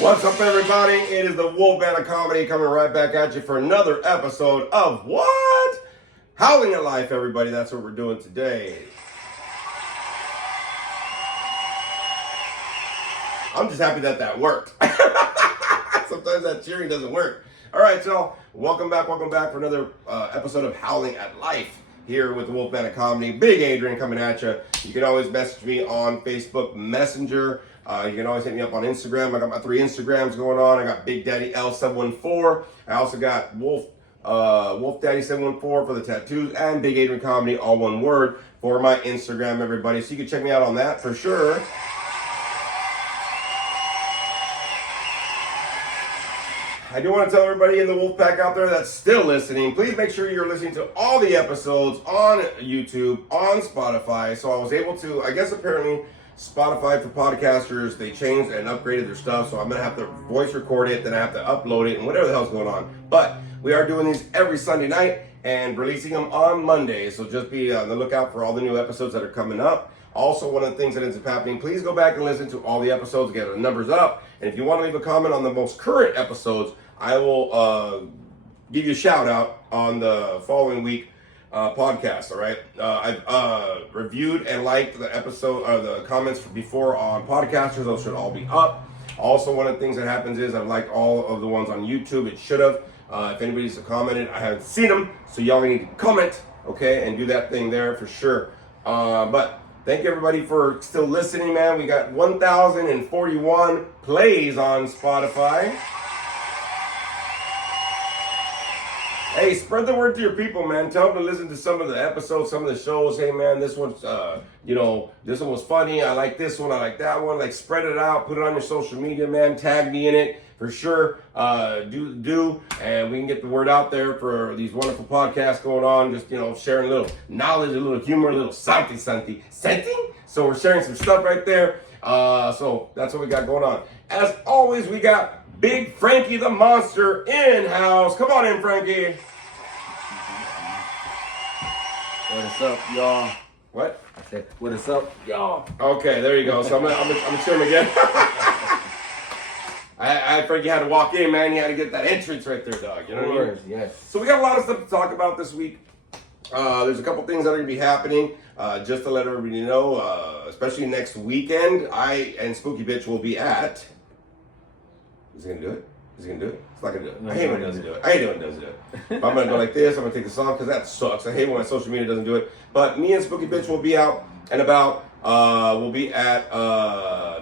What's up, everybody? It is the Wolf Band of Comedy coming right back at you for another episode of what? Howling at Life, everybody. That's what we're doing today. I'm just happy that worked. Sometimes that cheering doesn't work. All right, so welcome back for another episode of Howling at Life here with the Wolf Band of Comedy. Big Adrian coming at you. You can always message me on Facebook Messenger. You can always hit me up on Instagram. I got my 3 Instagrams going on. I got Big Daddy L714. I also got Wolf Daddy 714 for the tattoos, and Big Adrian Comedy, all one word, for my Instagram, everybody. So you can check me out on that for sure. I do want to tell everybody in the Wolf Pack out there that's still listening, please make sure you're listening to all the episodes on YouTube, on Spotify. So I was able to, I guess apparently Spotify for podcasters, they changed and upgraded their stuff. So I'm going to have to voice record it, then I have to upload it and whatever the hell's going on. But we are doing these every Sunday night and releasing them on Monday. So just be on the lookout for all the new episodes that are coming up. Also, one of the things that ends up happening, please go back and listen to all the episodes, get the numbers up. And if you want to leave a comment on the most current episodes, I will give you a shout out on the following week podcast, all right? I've reviewed and liked the episode, the comments before on podcasters. Those should all be up. Also, one of the things that happens is I've liked all of the ones on YouTube. It should have. If anybody's commented, I haven't seen them. So y'all need to comment, okay? And do that thing there for sure. But thank you, everybody, for still listening, man. We got 1,041 plays on Spotify. Hey, spread the word to your people, man. Tell them to listen to some of the episodes, some of the shows. Hey, man, this one's, this one was funny. I like this one. I like that one. Like, spread it out. Put it on your social media, man. Tag me in it for sure. Do, and we can get the word out there for these wonderful podcasts going on. Just, sharing a little knowledge, a little humor, a little something. So we're sharing some stuff right there. So that's what we got going on. As always, we got Big Frankie the Monster in-house. Come on in, Frankie. What is up, y'all? What? I said, what is up, y'all? Okay, there you go. So I'm gonna show him again. I Frankie had to walk in, man. He had to get that entrance right there, dog. You know what I mean? Yes. So we got a lot of stuff to talk about this week. There's a couple things that are gonna be happening. Just to let everybody know, especially next weekend, I and Spooky Bitch will be at. Is he gonna do it? Is he gonna do it? It's not gonna do it. I hate when he doesn't do it. I hate when he doesn't do it. But I'm gonna go like this. I'm gonna take this off because that sucks. I hate when my social media doesn't do it. But me and Spooky Bitch will be out and about. We'll be at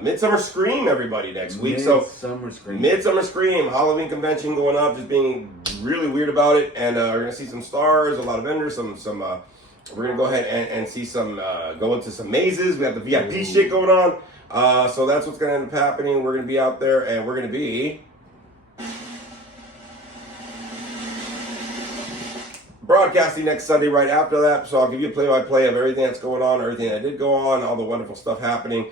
Midsummer Scream, everybody, next week. Midsummer Scream, Halloween convention going up. Just being really weird about it. And we're gonna see some stars, a lot of vendors, some. We're gonna go ahead and see some. Go into some mazes. We have the VIP shit going on. So that's what's going to end up happening. We're going to be out there, and we're going to be broadcasting next Sunday right after that. So I'll give you a play-by-play of everything that's going on, everything that did go on, all the wonderful stuff happening.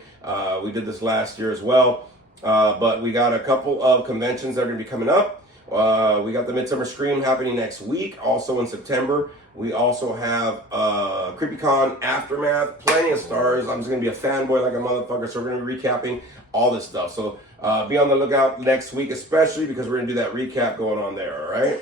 We did this last year as well. But we got a couple of conventions that are going to be coming up. We got the Midsummer Scream happening next week, also in September. We also have CreepyCon Aftermath, plenty of stars. I'm just going to be a fanboy like a motherfucker, so we're going to be recapping all this stuff. So be on the lookout next week, especially because we're going to do that recap going on there, all right?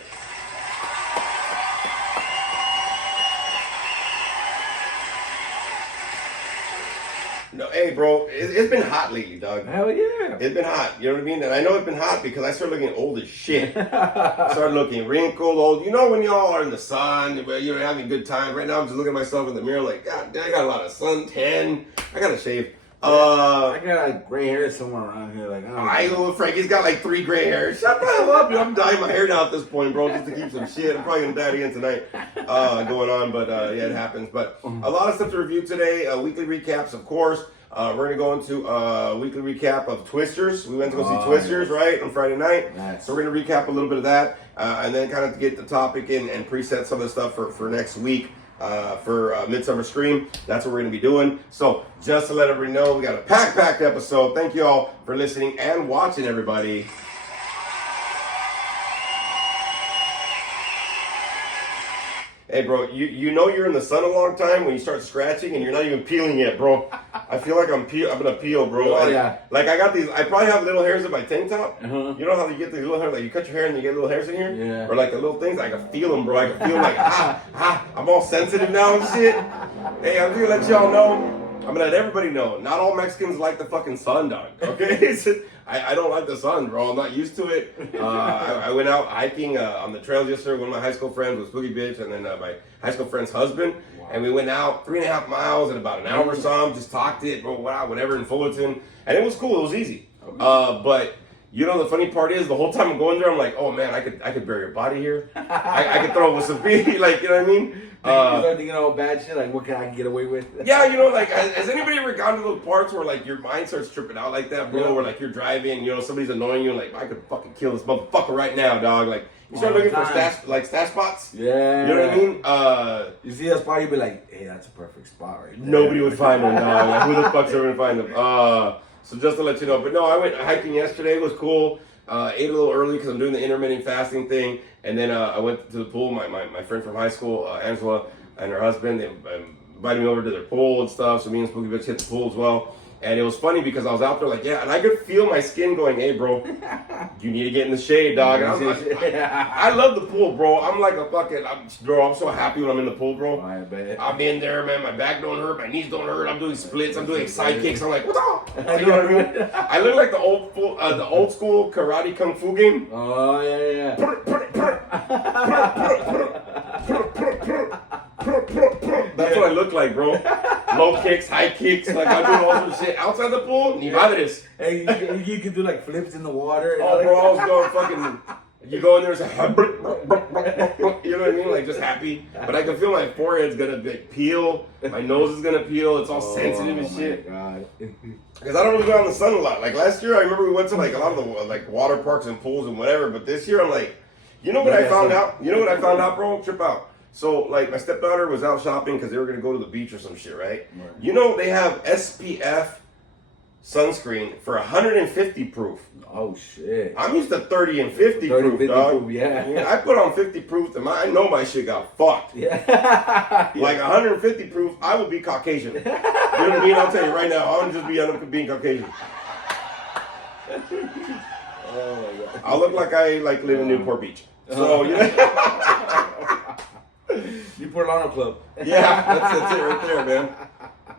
No, hey, bro, it's been hot lately, dog. Hell yeah. It's been hot, you know what I mean? And I know it's been hot because I started looking old as shit. I started looking wrinkled, old. You know when y'all are in the sun, you're having a good time. Right now, I'm just looking at myself in the mirror like, God, I got a lot of suntan. I got to shave. I got like gray hair somewhere around here. Like I know Frankie's got like 3 gray hairs. Shut the hell up, dude. I'm dyeing my hair now at this point, bro, just to keep some shit. I'm probably gonna dye it again tonight. Going on, but yeah, it happens. But a lot of stuff to review today. Weekly recaps, of course. We're gonna go into a weekly recap of Twisters. We went to go see Twisters, right, on Friday night. Nice. So we're gonna recap a little bit of that, and then kind of get the topic in and preset some of the stuff for next week. For Midsummer Scream. That's what we're going to be doing. So just to let everybody know, we got a packed episode. Thank you all for listening and watching, everybody. Hey, bro, you know you're in the sun a long time when you start scratching and you're not even peeling yet, bro. I feel like I'm gonna peel, bro. Oh, And, yeah. like I got these. I probably have little hairs in my tank top. Uh-huh. You know how you get these little hairs, like you cut your hair and you get little hairs in here, Yeah. or like the little things. I can feel them, bro. I can feel like I'm all sensitive now and shit. Hey, I'm gonna let y'all know. I'm gonna let everybody know. Not all Mexicans like the fucking sun, dog. Okay, I don't like the sun, bro. I'm not used to it. I went out hiking on the trails yesterday. One of my high school friends was Boogie Bitch, and then my high school friend's husband. Wow. And we went out 3.5 miles in about an hour or some. Just talked it, bro. Wow, whatever in Fullerton, and it was cool. It was easy. Okay. But you know the funny part is the whole time I'm going there, I'm like, oh man, I could bury a body here. I could throw it with some feet, like you know what I mean. You start thinking all bad shit, like what can I get away with? Yeah, you know, like has anybody ever gone to those parts where like your mind starts tripping out like that, bro? Yeah. Where like you're driving, you know, somebody's annoying you, like I could fucking kill this motherfucker right now, dog. Like you start looking for stash spots. Yeah, you know what I mean. You see a spot, you be like, hey, that's a perfect spot right there. Nobody would find them, dog. Like, who the fuck's ever gonna find them? So just to let you know, but no, I went hiking yesterday. It was cool. Ate a little early because I'm doing the intermittent fasting thing, and then I went to the pool. My friend from high school, Angela, and her husband, they invited me over to their pool and stuff. So me and Spooky Bitch hit the pool as well. And it was funny because I was out there like, yeah, and I could feel my skin going, hey, bro, you need to get in the shade, dog. And I love the pool, bro. I'm like a fucking, I'm so happy when I'm in the pool, bro. I bet. I'm in there, man. My back don't hurt, my knees don't hurt. I'm doing splits, I'm doing side kicks. I'm like, what's up? You know what I mean? I look like the old school karate kung fu game. Oh, yeah. That's what I look like, bro. Low kicks, high kicks, like I'm doing all sorts of shit. Outside the pool, ni madres. Hey, you can do like flips in the water. Oh, bro, I was going fucking. You go in there, it's like, you know what I mean? Like just happy. But I can feel my forehead's gonna peel, my nose is gonna peel, it's all sensitive and shit. Because I don't really go out in the sun a lot. Like last year, I remember we went to like a lot of the like water parks and pools and whatever. But this year, I'm like, you know what I found out? You know what I found out, bro? Trip out. So, like, my stepdaughter was out shopping because they were going to go to the beach or some shit, right? You know, they have SPF sunscreen for 150 proof. Oh, shit. I'm used to 30 and 50 proof, dog. Proof, yeah. I put on 50 proof, and I know my shit got fucked. Yeah. Like, 150 proof, I would be Caucasian. You know what I mean? I'll tell you right now, I would just end up being Caucasian. Oh, my God. I look like I, live in Newport Beach. So, you know. Newport Lawn Club. Yeah, that's it right there, man.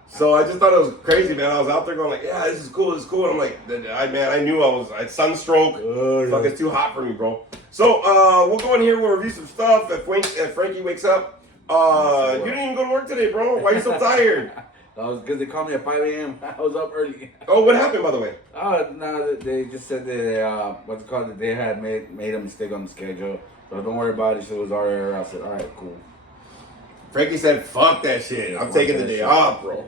So I just thought it was crazy, man. I was out there going like, yeah, this is cool. And I'm like, I knew I had sunstroke. Fuck, it's too hot for me, bro. So we'll go in here, we'll review some stuff. If Frankie wakes up, you didn't even go to work today, bro. Why are you so tired? Because they called me at 5 a.m. I was up early. Oh, what happened, by the way? No, they just said that what's it called? That they had made a mistake on the schedule. So don't worry about it. So it was our error. I said, all right, cool. Frankie said, fuck that shit. I'm taking the day off, bro.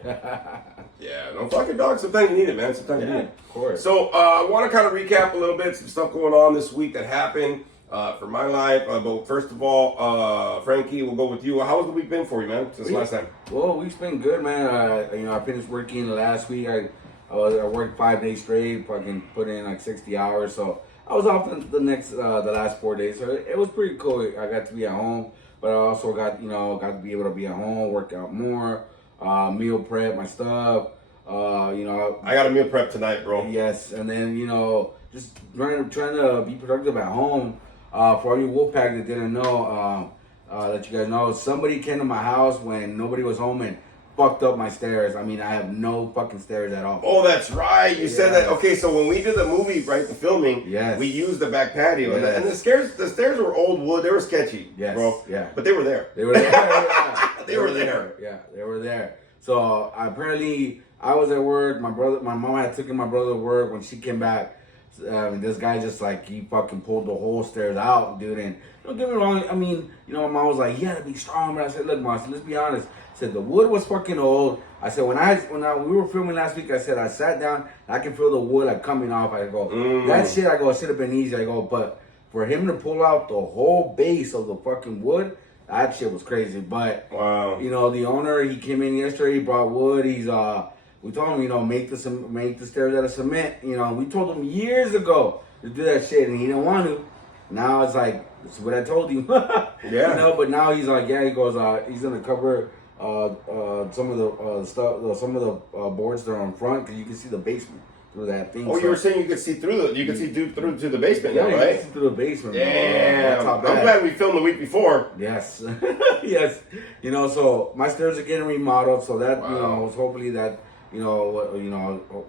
Yeah, no fucking dog. Sometimes you need it, man. Sometimes you need it. Of course. So I want to kind of recap a little bit, some stuff going on this week that happened for my life. But first of all, Frankie, we'll go with you. How's the week been for you, man, since last time? Well, week's been good, man. I finished working last week. I worked 5 days straight, fucking put in like 60 hours. So I was off the last 4 days. So it was pretty cool. I got to be at home. But I also got to be able to be at home, work out more, meal prep my stuff. I got a meal prep tonight, bro. Yes, and then just trying to be productive at home. For all you Wolfpack that didn't know, let you guys know, somebody came to my house when nobody was home and fucked up my stairs. I mean, I have no fucking stairs at all. Oh, that's right. You said that. Okay, so when we did the movie, right, the filming, we used the back patio, and the stairs were old wood. They were sketchy, bro. Yeah, but they were there. They were there. Yeah. They were there. Yeah, they were there. So apparently, I was at work. My mom had taken my brother to work. When she came back, this guy just he fucking pulled the whole stairs out, dude. And don't get me wrong. I mean, my mom was like, "You gotta be strong," but I said, "Look, Mom, let's be honest." I said the wood was fucking old. I said when we were filming last week, I said I sat down, I can feel the wood coming off. I go, that shit. I go, it should have been easy. I go, but for him to pull out the whole base of the fucking wood, that shit was crazy. But wow, the owner, he came in yesterday. He brought wood. We told him, make the stairs out of cement. We told him years ago to do that shit, and he didn't want to. Now it's like That's what I told you. Yeah. You know, but now he's like, yeah, he goes, he's gonna cover some of the stuff, some of the boards that are on front, because you can see the basement through that thing. Oh, you were saying you could see through you could see through to the basement, yeah, now, you right? can see through the basement. Damn. Bro. I'm glad we filmed the week before. Yes, yes. You know, so my stairs are getting remodeled, so that you Wow. know, hopefully that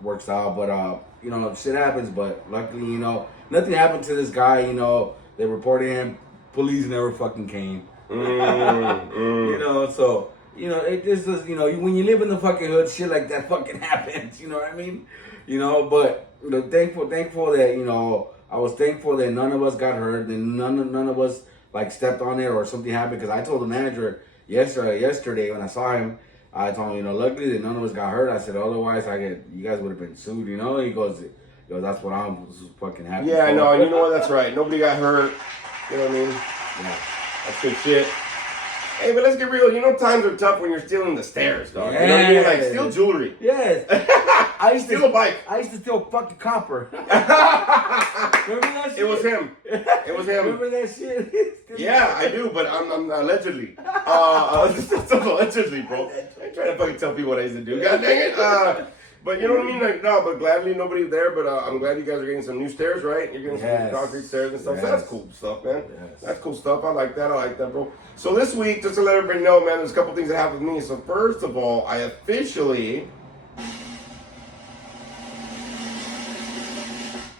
works out. But you know, shit happens. But luckily, you know, nothing happened to this guy. You know, they reported him. Police never fucking came. You know, so you know, it just is, you know, when you live in the fucking hood, shit like that fucking happens. You know what I mean? You know, but you know, thankful that you know, I was thankful that none of us got hurt, and none of us like stepped on it or something happened. Because I told the manager yesterday when I saw him, I told him, you know, luckily that none of us got hurt. I said, otherwise, you guys would have been sued. You know, he goes, that's what I'm fucking happy. Yeah, for. I know, and you know what? That's right. Nobody got hurt. You know what I mean? Yeah. That's good shit. Hey, but let's get real. You know, times are tough when you're stealing the stairs, dog. You know what I mean? Like, steal jewelry. Yes. I used Steal a bike. I used to steal fucking copper. Remember that shit? It was him. It was him. Remember that shit? Yeah, I do, but I'm allegedly. Allegedly, bro. I ain't trying to fucking tell people what I used to do. God dang it. But you know what I mean? Like, no, but gladly nobody there. But I'm glad you guys are getting some new stairs, right? You're getting some concrete stairs and stuff. So that's cool stuff, man. Yes. That's cool stuff. I like that, bro. So this week, just to let everybody know, man, there's a couple things that happened with me. So first of all, I officially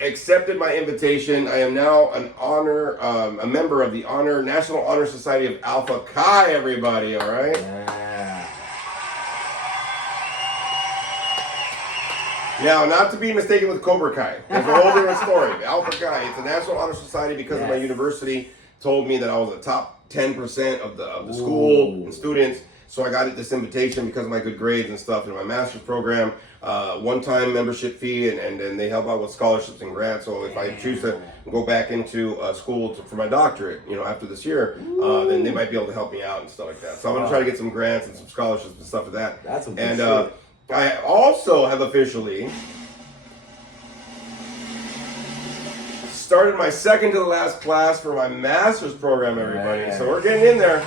accepted my invitation. I am now a member of the National Honor Society of Alpha Chi, everybody, all right? Yeah. Now, not to be mistaken with Cobra Kai. There's a whole different story. Alpha Chi, it's a National Honor Society because of my university told me that I was the top 10% of the school and students. So I got this invitation because of my good grades and stuff in my master's program. One-time membership fee, and then they help out with scholarships and grants. So if I choose to go back into school for my doctorate, you know, after this year, then they might be able to help me out and stuff like that. So I'm gonna try to get some grants and some scholarships and stuff like that. That's some good and shit. I also have officially started my second to the last class for my master's program, everybody. Nice. So we're getting in there.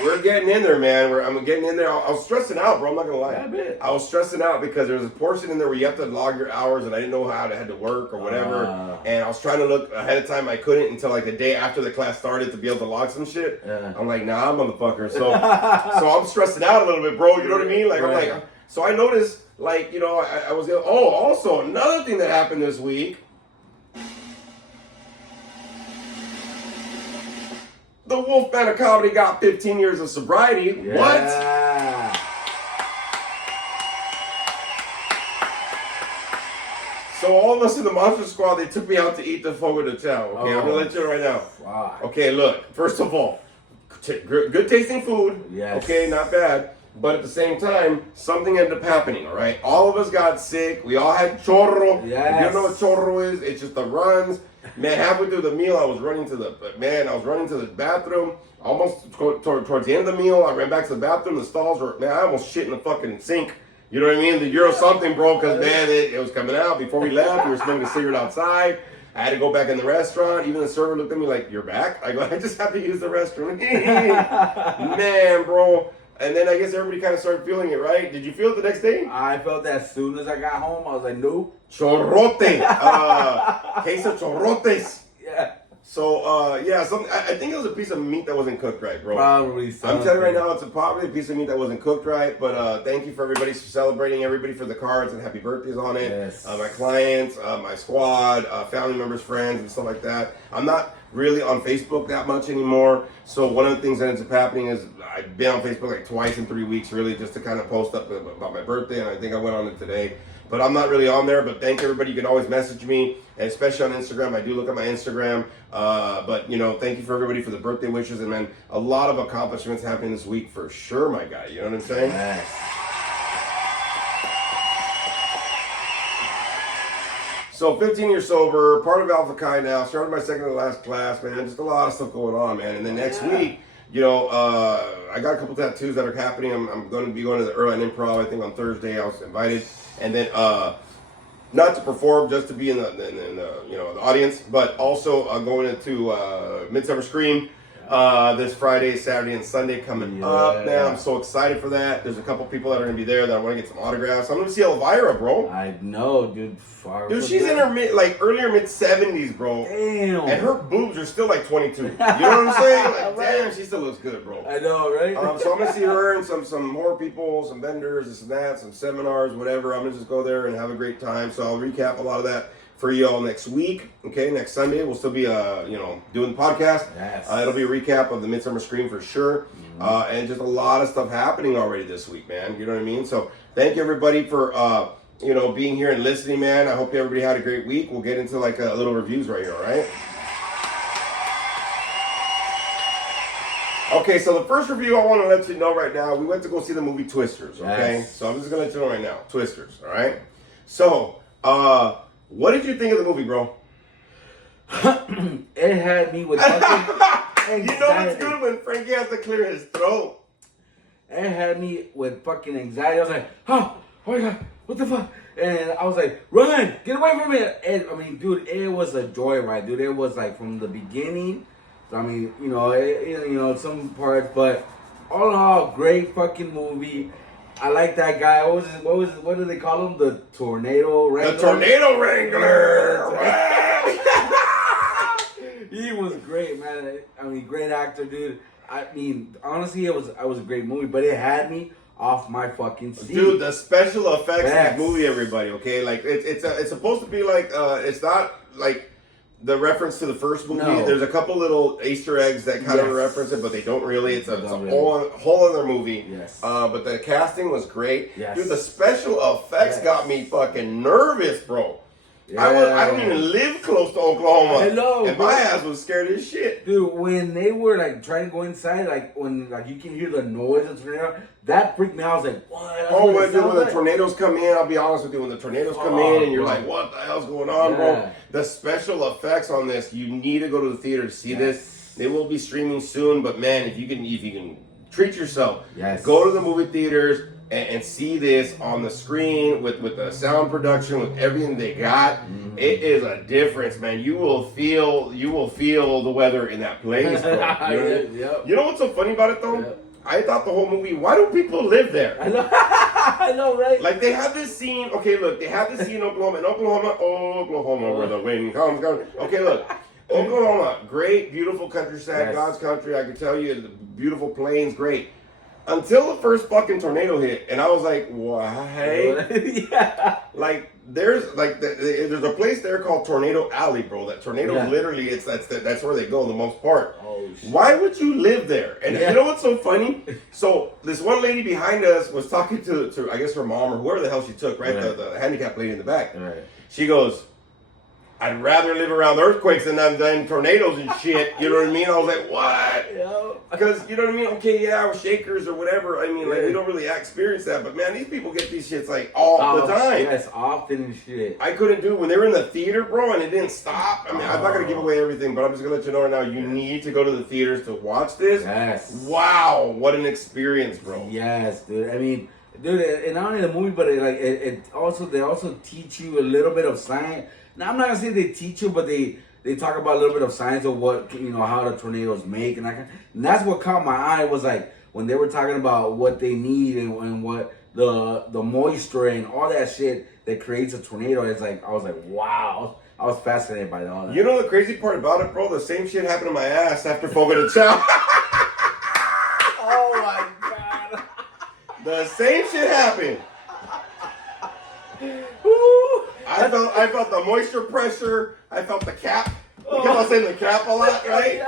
We're getting in there, man. I'm getting in there. I was stressing out, bro. I'm not gonna lie. Yeah, I bet. I was stressing out because there was a portion in there where you have to log your hours, and I didn't know how I had to work or whatever. And I was trying to look ahead of time. I couldn't until like the day after the class started to be able to log some shit. Yeah. I'm like, nah, motherfucker. So I'm stressing out a little bit, bro. You know what I mean? Like, Right. I'm like, so I noticed, like, you know, I was. Oh, also another thing that happened this week. The Wolfman of Comedy got 15 years of sobriety. What? Yeah. So all of us in the Monster Squad, they took me out to eat the Fogo de Chao. Okay, I'm gonna let you know right now. Wow. Okay, look. First of all, good tasting food. Yes. Okay, not bad. But at the same time, something ended up happening. All right. All of us got sick. We all had chorro. Yes. If you don't know what chorro is, it's just the runs. Man, halfway through the meal, I was running to the bathroom. Almost towards the end of the meal, I ran back to the bathroom. The stalls were, man, I almost shit in the fucking sink. You know what I mean? The Euro something, bro, because, man, it was coming out. Before we left, we were smoking a cigarette outside. I had to go back in the restaurant. Even the server looked at me like, you're back? I go, I just have to use the restroom. Man, bro. And then I guess everybody kind of started feeling it, right? Did you feel it the next day? I felt that as soon as I got home. I was like, no. Chorrote. Queso chorrotes. Yeah. So, yeah, I think it was a piece of meat that wasn't cooked right, bro. Probably something. I'm telling you right now, it's probably a piece of meat that wasn't cooked right. But thank you for everybody for celebrating, everybody for the cards and happy birthdays on it. Yes. My clients, my squad, family members, friends, and stuff like that. I'm not really on Facebook that much anymore. So one of the things that ends up happening is I've been on Facebook like twice in 3 weeks, really, just to kind of post up about my birthday. And I think I went on it today. But I'm not really on there. But thank everybody. You can always message me, and especially on Instagram. I do look at my Instagram. But, you know, thank you for everybody for the birthday wishes. And, man, a lot of accomplishments happening this week for sure, my guy. You know what I'm saying? Yes. So 15 years sober, part of Alpha Chi now, started my second to last class, man. Just a lot of stuff going on, man. And then next week, you know, I got a couple tattoos that are happening. I'm going to be going to the Irvine Improv, I think on Thursday. I was invited. And then not to perform, just to be in the the audience, but also going into Midsummer Scream this Friday, Saturday, and Sunday coming up. Man, I'm so excited for that. There's a couple people that are gonna be there that I want to get some autographs. I'm gonna see Elvira, bro. I know, dude. Dude, she's in her earlier mid 70s, bro. Damn. And her boobs are still like 22. You know what I'm saying? Like, damn, she still looks good, bro. I know, right? So I'm gonna see her and some more people, some vendors, this and that, some seminars, whatever. I'm gonna just go there and have a great time. So I'll recap a lot of that for you all next week. Okay, next Sunday we'll still be doing the podcast. Yes. It'll be a recap of the Midsummer Scream for sure, and just a lot of stuff happening already this week, man. You know what I mean? So thank you everybody for being here and listening, man. I hope everybody had a great week. We'll get into like a little reviews right here, all right? Okay, so the first review I want to let you know right now, we went to go see the movie Twisters, okay? Yes. So I'm just going to let you know right now, Twisters, all right? So, what did you think of the movie, bro? It had me with fucking You know it's good when Frankie has to clear his throat. It had me with fucking anxiety. I was like, oh my God, what the fuck? And I was like, run, get away from me. And, I mean, dude, it was a joyride, dude. It was like from the beginning. I mean, some parts, but all in all, great fucking movie. I like that guy. What do they call him? The Tornado Wrangler? The Tornado Wrangler! He was great, man. I mean, great actor, dude. I mean, honestly, it was a great movie, but it had me off my fucking seat. Dude, the special effects in this movie, everybody, okay? Like, it's supposed to be like, it's not like the reference to the first movie. No. There's a couple little Easter eggs that kind of reference it, but they don't really. It's a whole other movie. Yes. But the casting was great. Yes. Dude, the special effects got me fucking nervous, bro. Yeah. I don't even live close to Oklahoma. I know, and bro. my ass was scared as shit. Dude, when they were like trying to go inside, like when like you can hear the noise of the tornado, that freaked me out. I was like, what? Oh, when the tornadoes come in, I'll be honest with you, when the tornadoes come in and you're like, what the hell's going on, bro? The special effects on this, you need to go to the theater to see this. They will be streaming soon, but man, if you can treat yourself, go to the movie theaters and see this on the screen with the sound production, with everything they got. It is a difference, man. You will feel the weather in that place, bro. You know what's so funny about it though? I thought the whole movie, why do people live there? I know, I know, right? Like they have this scene. Okay, look, they have this scene in Oklahoma. Oklahoma, where the wind comes. Okay, look, Oklahoma, great, beautiful countryside, God's country. I can tell you, the beautiful plains, great. Until the first fucking tornado hit, and I was like, why? Like there's a place there called Tornado Alley, bro. That tornadoes literally, that's where they go the most part. Oh, shit. Why would you live there? And you know what's so funny? So this one lady behind us was talking to I guess her mom or whoever the hell she took, right? The handicapped lady in the back. Right. She goes, I'd rather live around earthquakes than tornadoes and shit. You know what I mean? I was like, what? Because, you know what I mean? Okay, yeah, shakers or whatever. I mean, like, we don't really experience that. But, man, these people get these shits, like, all the time. Yes, often and shit. I couldn't do it. When they were in the theater, bro, and it didn't stop. I mean, I'm not going to give away everything, but I'm just going to let you know right now, you need to go to the theaters to watch this. Yes. Wow, what an experience, bro. Yes, dude. I mean, dude, and not only the movie, but they also teach you a little bit of science. Now, I'm not gonna say they teach you, but they talk about a little bit of science of what, how the tornadoes make, and that's what caught my eye was like when they were talking about what they need and what the moisture and all that shit that creates a tornado. It's like I was like, wow, I was fascinated by all that. You know the crazy part about it, bro? The same shit happened to my ass after Fogo de Chao. Oh my God. The same shit happened. I felt the moisture pressure. I felt the cap. Because I was saying the cap a lot, right?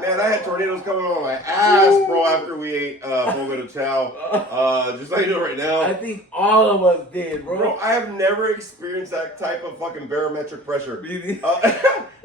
Man, I had tornadoes coming on my ass, bro, after we ate Fogo de Chao. Just like you know right now. I think all of us did, bro. Bro, I have never experienced that type of fucking barometric pressure.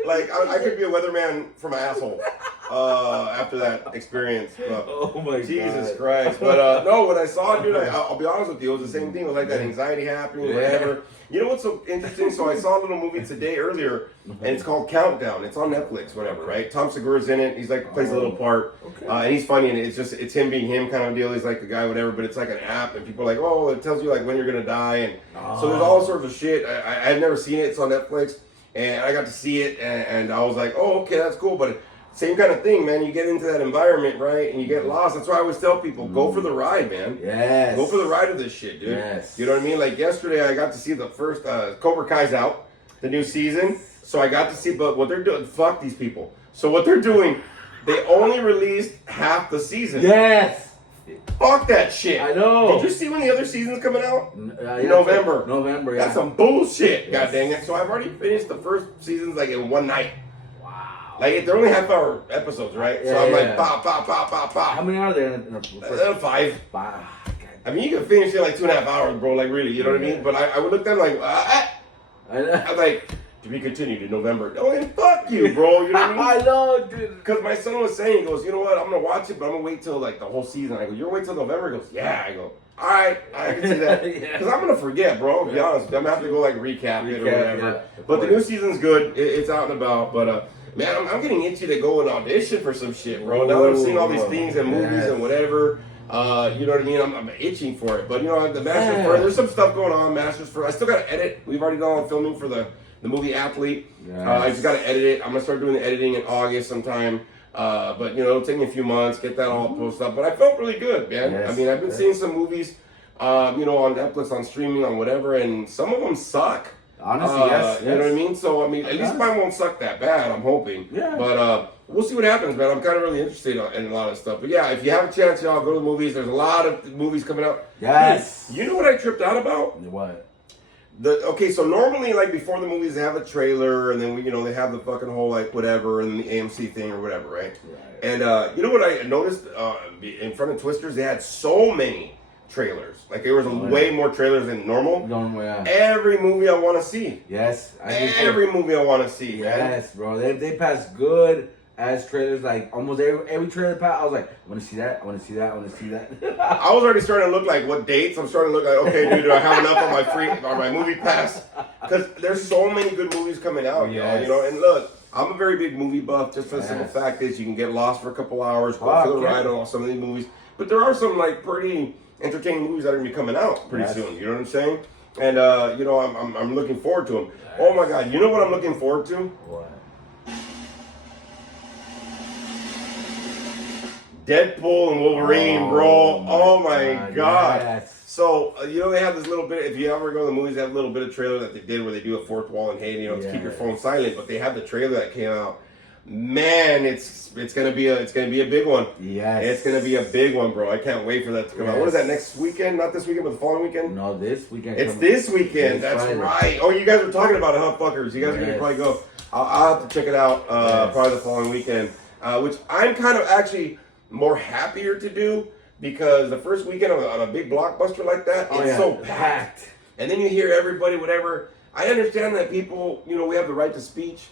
Like, I could be a weatherman for my asshole after that experience. Oh my God. Jesus Christ. But no, when I saw it, dude, I'll be honest with you, it was the same thing. It was like that anxiety happening, whatever. You know what's so interesting? So I saw a little movie today earlier, and it's called Countdown. It's on Netflix, whatever, right? Tom Segura's in it. He's like plays a little part, and he's funny, and it's him being him kind of deal. He's like the guy, whatever. But it's like an app, and people are like, oh, it tells you like when you're gonna die, and so there's all sorts of shit. I had never seen it. It's on Netflix, and I got to see it, and I was like, oh, okay, that's cool, but. Same kind of thing, man. You get into that environment, right, and you get lost. That's why I always tell people, go for the ride, man. Yes. Go for the ride of this shit, dude. Yes. You know what I mean? Like yesterday, I got to see the first Cobra Kai's out, the new season. So I got to see, but what they're doing, fuck these people. So what they're doing, they only released half the season. Yes. Fuck that shit. I know. Did you see when the other season's coming out? Yeah, November. November, yeah. That's some bullshit, god dang it. So I've already finished the first seasons like in one night. Like, they're only half-hour episodes, right? Yeah, so I'm yeah. like, pop, pop, pop, pop, pop. How many are there in the first? 5. Five. I mean, you can finish it like 2.5 hours, bro. Like, really, you know what I mean? But I would look at them like, I'm like, to be continued in November. Oh, then fuck you, bro. You know what I mean? I know, dude. Because my son was saying, he goes, you know what? I'm going to watch it, but I'm going to wait till, like, the whole season. I go, you're going to wait till November? He goes, yeah. I go, all right, I can see that. Because I'm going to forget, bro. To be honest. I'm going to have to go, like, recap it or whatever. Yeah, but the new season's good. It's out and about. But, man, I'm getting itchy to go and audition for some shit, bro. Now that I'm seeing all these things and movies and whatever, you know what I mean? I'm itching for it. But, you know, the Masters for there's some stuff going on, Masters for I still got to edit. We've already done all filming for the movie Athlete. I just got to edit it. I'm going to start doing the editing in August sometime. But, you know, it'll take me a few months, get that all posted up. But I felt really good, man. Yes. I mean, I've been seeing some movies, you know, on Netflix, on streaming, on whatever, and some of them suck. Honestly, yes. You know what I mean? So, I mean, at least mine won't suck that bad, I'm hoping. Yeah. But we'll see what happens, man. I'm kind of really interested in a lot of stuff. But yeah, if you have a chance, y'all, go to the movies. There's a lot of movies coming out. Yes. Dude, you know what I tripped out about? What? Okay, so normally, like, before the movies, they have a trailer, and then, you know, they have the fucking whole, like, whatever, and the AMC thing or whatever, right? And you know what I noticed? In front of Twisters, they had so many trailers. Like, there was way more trailers than normal. Yeah. Every movie I want to see. Yes. Every movie I want to see, man. Yes, bro. They pass good ass trailers. Like, almost every trailer pass, I was like, I want to see that. I want to see that. I want to see that. I was already starting to look like what dates. I'm starting to look like, okay, dude, do I have enough on my movie pass? Because there's so many good movies coming out, y'all, you know. And look, I'm a very big movie buff. Just for the simple fact is, you can get lost for a couple hours, go for the ride on some of these movies. But there are some like pretty entertaining movies that are gonna be coming out pretty soon. You know what I'm saying? And you know, I'm looking forward to them. Oh my God, you know what I'm looking forward to? What? Deadpool and Wolverine, bro. Oh my God. Yes. So, you know, they have this little bit, if you ever go to the movies, they have a little bit of trailer that they did where they do a fourth wall and hey, you know, to keep your phone silent, but they have the trailer that came out. Man, it's gonna be a big one. Yes. It's gonna be a big one, bro. I can't wait for that to come out. What is that, next weekend? Not this weekend, but the following weekend? No, this weekend. It's this weekend. That's Friday. right. Oh, you guys are talking about it, huh, fuckers? You guys are gonna probably go. I'll have to check it out probably the following weekend, which I'm kind of actually more happier to do because the first weekend on a big blockbuster like that, it's so packed. And then you hear everybody, whatever. I understand that people, you know, we have the right to speech.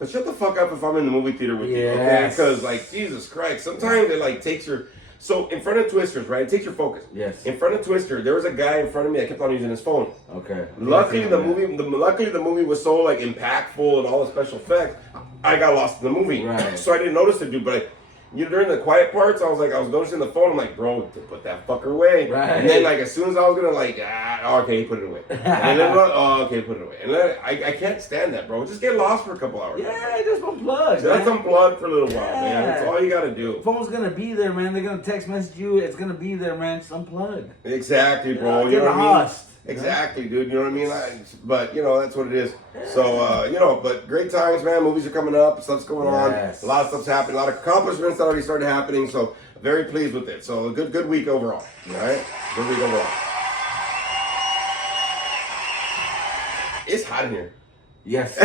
But shut the fuck up if I'm in the movie theater with you, okay? Because, like, Jesus Christ, sometimes it, like, takes your... So, in front of Twisters, right? It takes your focus. Yes. In front of Twister, there was a guy in front of me that kept on using his phone. Okay. Luckily, the movie was so, like, impactful and all the special effects, I got lost in the movie. Right. So, I didn't notice the dude, but during the quiet parts, I was noticing the phone. I'm like, bro, put that fucker away. Right. And then, like, as soon as I was gonna, like, okay, put it away. And then, okay, put it away. And then I can't stand that, bro. Just get lost for a couple hours. Yeah, just unplug. Just unplug for a little while, man. That's all you gotta do. The phone's gonna be there, man. They're gonna text message you. It's gonna be there, man. Just unplug. Exactly, bro. You know what I mean? Exactly, dude. You know what I mean? But, you know, that's what it is. So, you know, but great times, man. Movies are coming up. Stuff's going on. A lot of stuff's happening. A lot of accomplishments that already started happening. So, very pleased with it. So, a good week overall. All right? Good week overall. It's hot in here. Yes.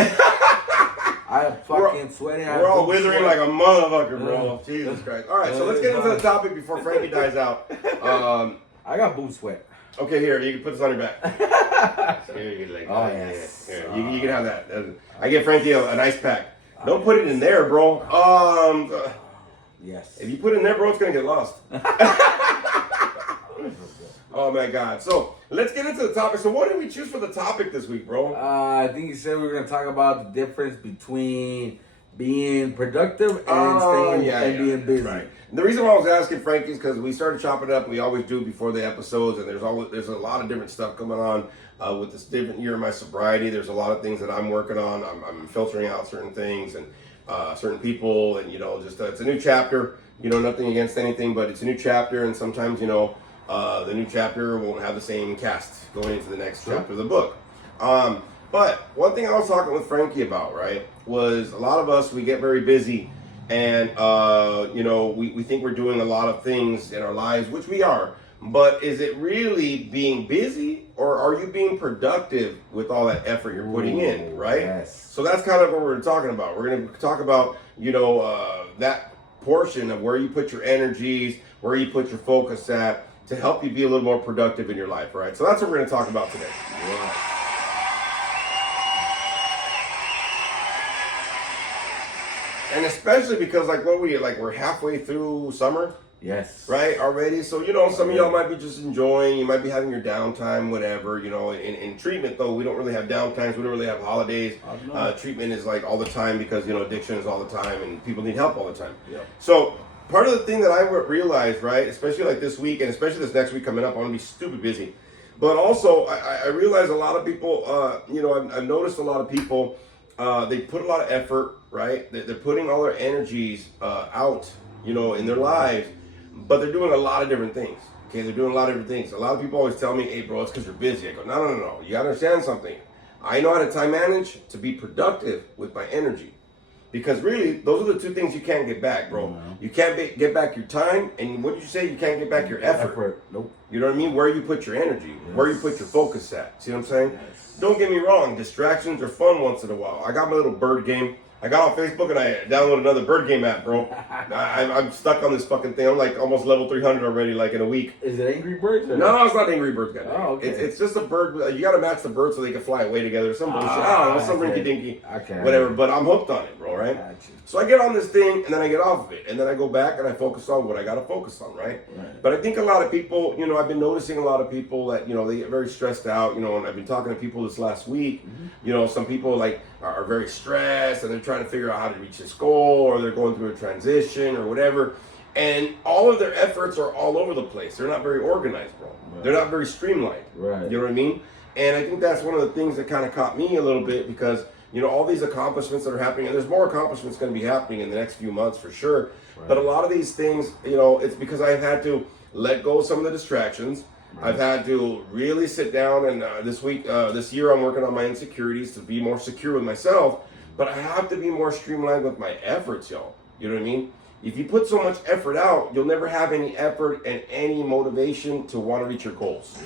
I'm fucking sweating. We're all withering like a motherfucker, bro. Jesus Christ. All right, so let's get into the topic before Frankie dies out. I got boot sweat. Okay, here, you can put this on your back. Here, you can like, yes. Here, you can have that. I get Frankie an ice pack. Don't put it in there, bro. Yes. If you put it in there, bro, it's gonna get lost. Oh my God. So let's get into the topic. So what did we choose for the topic this week, bro? I think you said we were gonna talk about the difference between being productive and being busy. Right. And the reason why I was asking Frankie is because we started chopping it up. We always do before the episodes, and there's a lot of different stuff going on with this different year of my sobriety. There's a lot of things that I'm working on. I'm filtering out certain things and certain people, and just it's a new chapter. Nothing against anything, but it's a new chapter, and sometimes the new chapter won't have the same cast going into the next chapter of the book. But one thing I was talking with Frankie about, right, was a lot of us, we get very busy, and we think we're doing a lot of things in our lives, which we are. But is it really being busy, or are you being productive with all that effort you're putting in, right? Yes. So that's kind of what we're talking about. We're going to talk about, that portion of where you put your energies, where you put your focus at, to help you be a little more productive in your life, right? So that's what we're going to talk about today. Yeah. And especially because, we're halfway through summer. Yes. Right, already. So, some of y'all might be just enjoying. You might be having your downtime, whatever. In treatment, though, we don't really have downtimes. We don't really have holidays. Treatment is like all the time because, addiction is all the time and people need help all the time. Yeah. So, part of the thing that I realized, right, especially like this week and especially this next week coming up, I'm going to be stupid busy. But also, I realize a lot of people, I've noticed a lot of people, they put a lot of effort, right? They're putting all their energies out, in their lives. But they're doing a lot of different things. Okay, they're doing a lot of different things. A lot of people always tell me, hey, bro, it's because you're busy. I go, no. You got to understand something. I know how to time manage to be productive with my energy. Because really, those are the two things you can't get back, bro. Mm-hmm. You can't get back your time. And what did you say? You can't get back your effort. Nope. You know what I mean? Where you put your energy. Yes. Where you put your focus at. See what I'm saying? Yes. Don't get me wrong. Distractions are fun once in a while. I got my little bird game. I got on Facebook and I downloaded another bird game app, bro. I'm stuck on this fucking thing. I'm like almost level 300 already, like in a week. Is it Angry Birds? Or no, it's not Angry Birds, guy. Oh, okay. It's just a bird. You got to match the birds so they can fly away together. Some bullshit. I don't know, some rinky dinky. Okay. Whatever. But I'm hooked on it, bro. Right. So I get on this thing and then I get off of it and then I go back and I focus on what I got to focus on, right? But I think a lot of people, I've been noticing a lot of people that they get very stressed out. And I've been talking to people this last week. Mm-hmm. Some people are very stressed and they're trying to figure out how to reach this goal, or they're going through a transition or whatever, and all of their efforts are all over the place. They're not very organized, bro. Right. They're not very streamlined. Right. You know what I mean? And I think that's one of the things that kind of caught me a little bit because all these accomplishments that are happening, and there's more accomplishments going to be happening in the next few months for sure. Right. But a lot of these things, it's because I've had to let go of some of the distractions. Right. I've had to really sit down, and this year I'm working on my insecurities to be more secure with myself. But I have to be more streamlined with my efforts, y'all. You know what I mean? If you put so much effort out, you'll never have any effort and any motivation to want to reach your goals.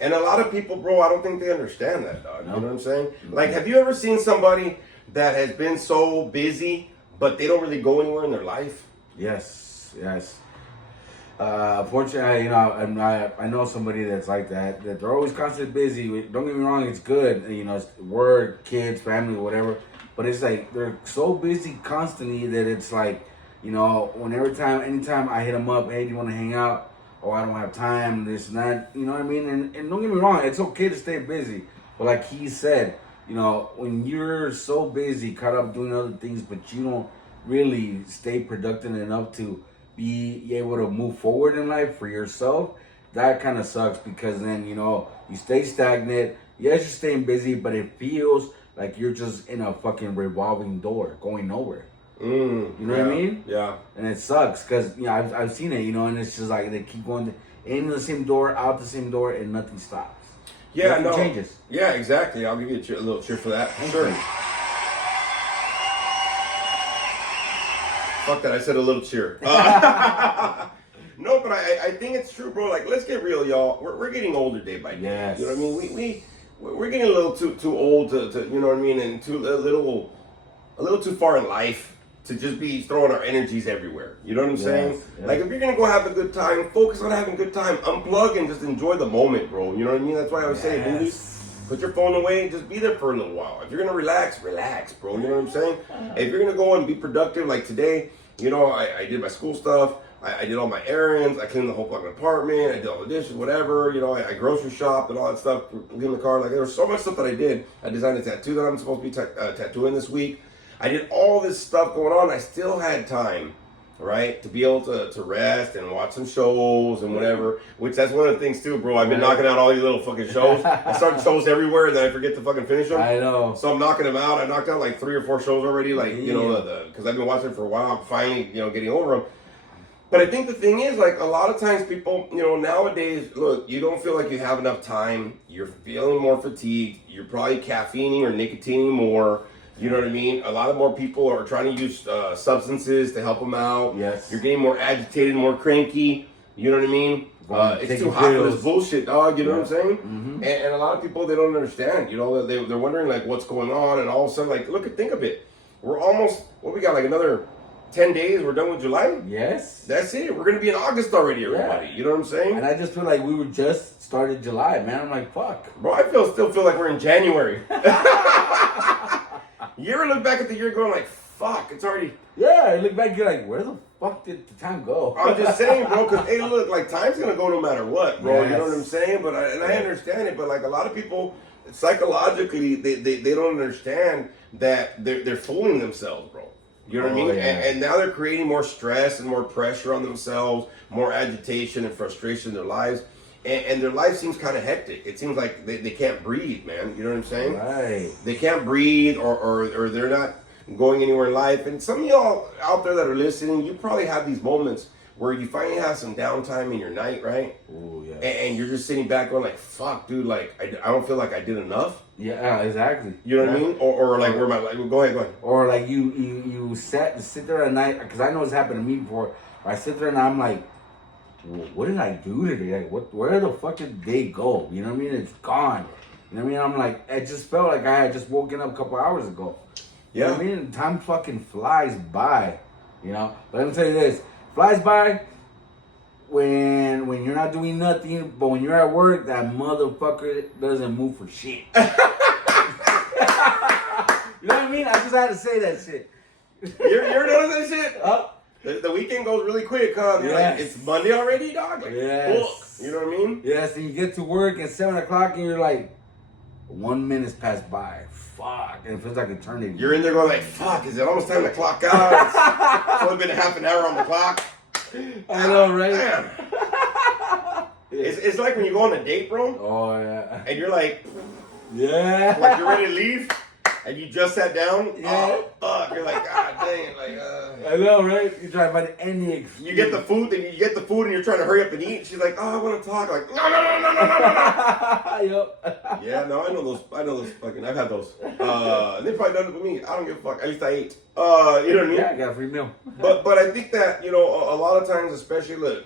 And a lot of people, bro, I don't think they understand that, dog. No. You know what I'm saying? Like, have you ever seen somebody that has been so busy, but they don't really go anywhere in their life? Yes. Fortunately, I know somebody that's like that they're always constantly busy. Don't get me wrong, it's good, it's work, kids, family, whatever. But it's like they're so busy constantly that it's like, anytime I hit them up, hey, do you want to hang out? Oh, I don't have time, this and that. You know what I mean? And don't get me wrong, it's okay to stay busy. But like he said, when you're so busy, caught up doing other things, but you don't really stay productive enough to be able to move forward in life for yourself, that kind of sucks because then, you stay stagnant. Yes, you're staying busy, but it feels like you're just in a fucking revolving door going nowhere. You know what I mean? Yeah. And it sucks because, I've seen it, and it's just like they keep going in the same door, out the same door, and nothing stops. Yeah, nothing changes. Yeah, exactly. I'll give you a little cheer for that. Sure. Fuck that, I said a little cheer. No, but I think it's true, bro. Like, let's get real, y'all. We're getting older day by day. Yes. You know what I mean? We're getting a little too old to you know what I mean, and a little too far in life to just be throwing our energies everywhere. You know what I'm saying? Yeah. Like, if you're gonna go have a good time, focus on having a good time. Unplug and just enjoy the moment, bro. You know what I mean? That's why I was saying movies. Put your phone away. Just be there for a little while. If you're gonna relax, bro. You know what I'm saying? If you're gonna go and be productive, like today, you know, I did my school stuff. I did all my errands. I cleaned the whole fucking apartment. I did all the dishes, whatever. You know, I grocery shopped and all that stuff. Cleaned the car. Like there was so much stuff that I did. I designed a tattoo that I'm supposed to be tattooing this week. I did all this stuff going on. I still had time, right, to be able to rest and watch some shows and whatever. Which that's one of the things too, bro. I've been knocking out all these little fucking shows. I start shows everywhere, and then I forget to fucking finish them. I know. So I'm knocking them out. I knocked out like 3 or 4 shows already. Like you know, because I've been watching for a while. I'm finally, you know, getting over them. But I think the thing is, like, a lot of times people, you know, nowadays, look, you don't feel like you have enough time. You're feeling more fatigued. You're probably caffeining or nicotining more. You know what I mean? A lot of more people are trying to use substances to help them out. Yes. You're getting more agitated, more cranky. You know what I mean? It's too hot for this bullshit, dog. You know what I'm saying? Mm-hmm. And a lot of people, they don't understand. You know, they're wondering, like, what's going on. And all of a sudden, like, think of it. We're almost, what we got, like another 10 days, we're done with July? Yes. That's it. We're going to be in August already, everybody. Yeah. You know what I'm saying? And I just feel like we were just started July, man. I'm like, fuck. Bro, I still feel like we're in January. You ever look back at the year going like, fuck, it's already... Yeah, you look back, you're like, where the fuck did the time go? I'm just saying, bro, because, hey, look, like, time's going to go no matter what, bro. Yes. You know what I'm saying? But I understand it, but, like, a lot of people, psychologically, they don't understand that they're fooling themselves, bro. You know what I mean? Yeah. And now they're creating more stress and more pressure on themselves, more agitation and frustration in their lives. And their life seems kind of hectic. It seems like they can't breathe, man. You know what I'm saying? Right. They can't breathe or they're not going anywhere in life. And some of y'all out there that are listening, you probably have these moments where you finally have some downtime in your night, right? Oh, yeah. And you're just sitting back going like, fuck, dude, like, I don't feel like I did enough. Yeah, exactly. You know what I mean? Or like, where my life, go ahead. Or like you sit there at night, because I know it's happened to me before. I sit there and I'm like, what did I do today? Like, where the fuck did the day go? You know what I mean? It's gone. You know what I mean? I'm like, it just felt like I had just woken up a couple hours ago. You know what I mean? Time fucking flies by. You know? But let me tell you this. Flies by when you're not doing nothing, but when you're at work, that motherfucker doesn't move for shit. You know what I mean? I just had to say that shit. You're noticing that shit? Huh? The weekend goes really quick, huh? You're Yes. like, it's Monday already, dog? Like, Yes. fuck. You know what I mean? Yes, and you get to work at 7 o'clock and you're like, 1 minute's passed by. Fuck. And it feels like eternity. You're in there going like, fuck, is it almost time to clock out? It's only been half an hour on the clock. I know, right? Damn. It's like when you go on a date, bro, Oh, yeah. and you're like Yeah. you're ready to leave, and you just sat down. Yeah. Oh, fuck. You're like, God dang, like, I know, right? You try to find any excuse. You get the food, and you're trying to hurry up and eat. She's like, oh, I want to talk. Like, no. Yep. Yeah, no, I know those fucking, I've had those. And they probably done it with me. I don't give a fuck. At least I ate. You know what I mean? Yeah, I got a free meal. But I think that, you know, a lot of times, especially, look,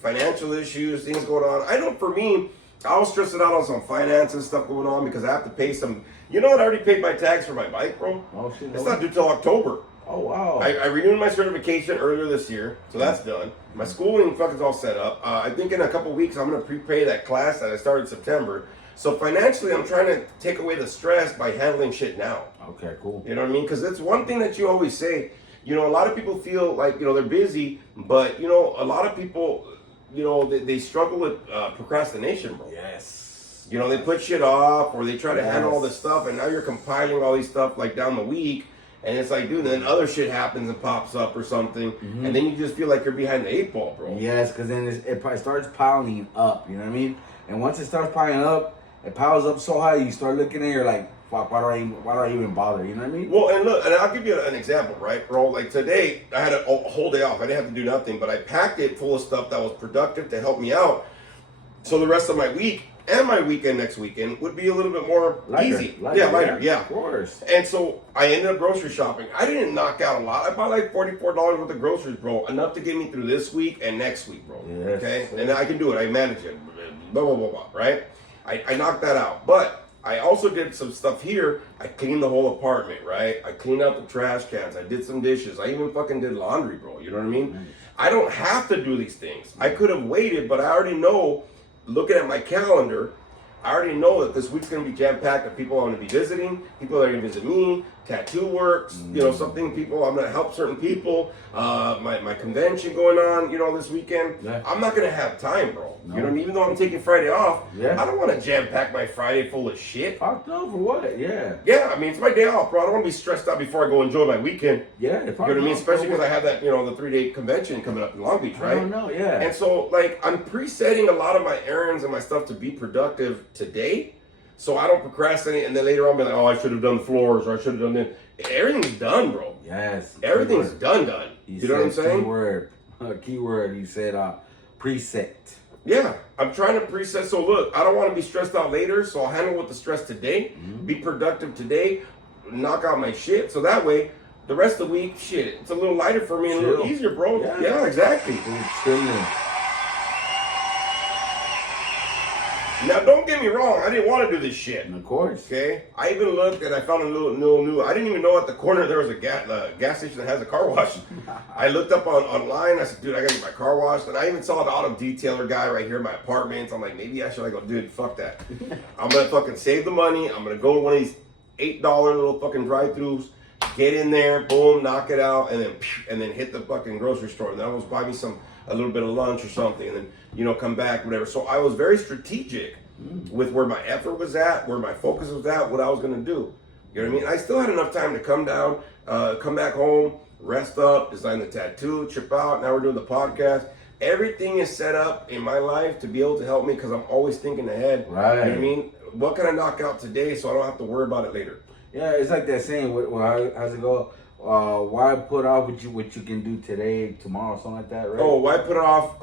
financial issues, things going on. I know for me, I was stressing out on some finance and stuff going on because I have to pay some, you know what, I already paid my tax for my bike, bro. Oh, shit. It's not due till October. Oh, wow. I renewed my certification earlier this year, so that's done. My schooling fucking all set up. I think in a couple weeks I'm gonna prepay that class that I started in September. So financially, I'm trying to take away the stress by handling shit now. Okay, cool. You know what I mean? Because it's one thing that you always say. You know, a lot of people feel like, you know, they're busy, but you know, a lot of people, you know, they struggle with procrastination, bro. Yes. You know, they put shit off or they try to handle all this stuff, and now you're compiling all these stuff like down the week. And it's like, dude, then other shit happens and pops up or something, and then you just feel like you're behind the 8 ball, bro. Yes, because then it starts piling up, you know what I mean? And once it starts piling up, it piles up so high, you start looking at it, you're like, fuck, why do I even bother, you know what I mean? Well, and look, and I'll give you an example, right, bro? Like today, I had a whole day off. I didn't have to do nothing, but I packed it full of stuff that was productive to help me out. So the rest of my week and my weekend next weekend would be a little bit more easy. Lighter, yeah. Of course. And so I ended up grocery shopping. I didn't knock out a lot. I bought like $44 worth of groceries, bro. Enough to get me through this week and next week, bro. Yes. Okay? And I can do it. I manage it. Blah, blah, blah, blah, right? I knocked that out. But I also did some stuff here. I cleaned the whole apartment, right? I cleaned out the trash cans. I did some dishes. I even fucking did laundry, bro. You know what I mean? I don't have to do these things. I could have waited, but I already know, looking at my calendar, I already know that this week's gonna be jam packed of people I'm gonna be visiting, people that are gonna visit me, tattoo works, something people I'm gonna help certain people. My convention going on, this weekend. Yeah. I'm not gonna have time, bro. No. You know what I mean? Even though I'm taking Friday off, Yeah. I don't want to jam pack my Friday full of shit. Fuck no, for what? Yeah. Yeah, I mean it's my day off, bro. I don't want to be stressed out before I go enjoy my weekend. Yeah. You know what I mean? Especially because I have that, the 3-day convention coming up in Long Beach, right? I don't know, yeah. And so, like, I'm presetting a lot of my errands and my stuff to be productive today, so I don't procrastinate. And then later on, be like, oh, I should have done the floors, or I should have done this. Everything's done, bro. Yes. Everything's done. You know what I'm saying? Keyword. You said preset. Yeah, I'm trying to preset. So look, I don't want to be stressed out later, so I'll handle with the stress today, be productive today, knock out my shit. So that way, the rest of the week, shit, it's a little lighter for me and a little easier, bro. Yeah, exactly. Chilling. Now, don't get me wrong, I didn't want to do this shit. Of course. Okay, I even looked and I found a little new. I didn't even know at the corner there was a gas station that has a car wash. I looked up online. I said, dude, I gotta get my car washed. And I even saw an auto detailer guy right here in my apartment. I'm like, maybe I should. I go, dude, fuck that. I'm gonna fucking save the money. I'm gonna go to one of these $8 little fucking drive-throughs. Get in there, boom, knock it out, and then hit the fucking grocery store. And then I was buy me a little bit of lunch or something, and then come back, whatever. So I was very strategic with where my effort was at, where my focus was at, what I was gonna do. You know what I mean? I still had enough time to come down, come back home, rest up, design the tattoo, trip out. Now we're doing the podcast. Everything is set up in my life to be able to help me because I'm always thinking ahead. Right. You know what I mean? What can I knock out today so I don't have to worry about it later? Yeah, it's like that saying. How's it go? Why put off what you can do today, tomorrow, something like that, right? Oh, why put off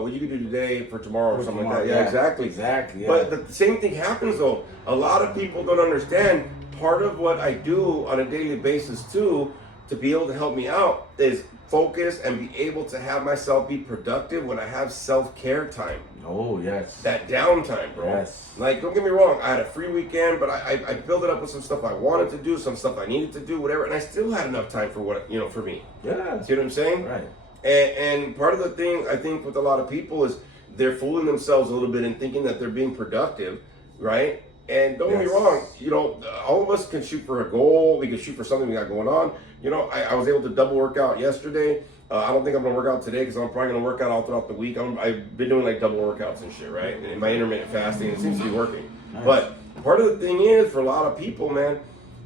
what you can do today for tomorrow or something like that? Yeah, exactly. Exactly. Yeah. But the same thing happens though. A lot of people don't understand. Part of what I do on a daily basis too, to be able to help me out, is focus and be able to have myself be productive when I have self-care time. Oh, yes. That downtime, bro. Yes. Like, don't get me wrong, I had a free weekend, but I filled it up with some stuff I wanted to do, some stuff I needed to do, whatever, and I still had enough time for for me. Yeah. See what I'm saying? Right. And part of the thing I think with a lot of people is they're fooling themselves a little bit and thinking that they're being productive, right? And don't get me wrong, all of us can shoot for a goal. We can shoot for something we got going on. I was able to double work out yesterday. I don't think I'm gonna work out today because I'm probably gonna work out all throughout the week. I've been doing like double workouts and shit, right? And my intermittent fasting, it seems to be working. Nice. But part of the thing is, for a lot of people, man,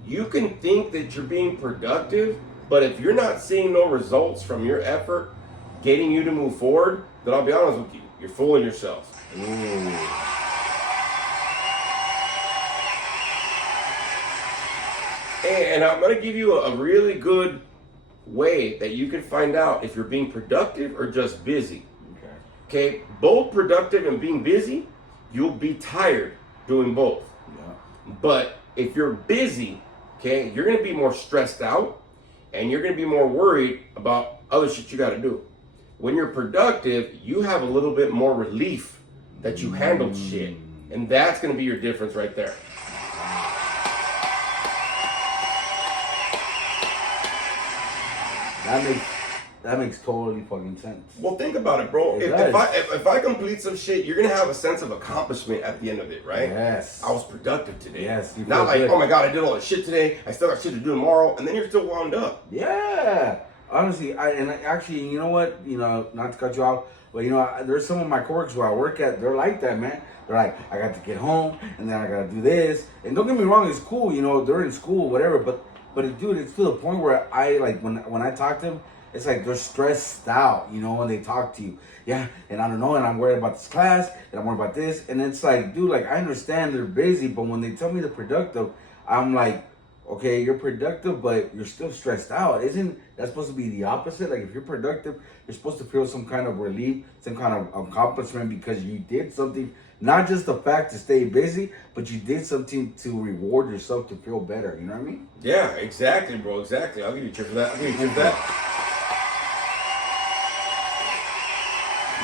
you can think that you're being productive, but if you're not seeing no results from your effort getting you to move forward, then I'll be honest with you, you're fooling yourself. Ooh. And I'm going to give you a really good way that you can find out if you're being productive or just busy. Okay? Both productive and being busy, you'll be tired doing both. Yeah. But if you're busy, okay, you're going to be more stressed out and you're going to be more worried about other shit you got to do. When you're productive, you have a little bit more relief that you handled shit. And that's going to be your difference right there. That makes totally fucking sense. Well, think about it, bro. If I complete some shit, you're gonna have a sense of accomplishment at the end of it, right? Yes. I was productive today. Yes. Not like, oh my god, I did all this shit today. I still got shit to do tomorrow, and then you're still wound up. Yeah. Honestly, actually, you know what? Not to cut you off, but there's some of my coworkers where I work at. They're like that, man. They're like, I got to get home, and then I got to do this. And don't get me wrong, it's cool. They're in school, whatever. But dude, it's to the point where I like when I talk to them. It's like they're stressed out, when they talk to you. Yeah, and I don't know, and I'm worried about this class, and I'm worried about this. And it's like, dude, like, I understand they're busy, but when they tell me they're productive, I'm like, okay, you're productive, but you're still stressed out. Isn't that supposed to be the opposite? Like, if you're productive, you're supposed to feel some kind of relief, some kind of accomplishment because you did something, not just the fact to stay busy, but you did something to reward yourself to feel better. You know what I mean? Yeah, exactly, bro, exactly. I'll give you a cheer for that.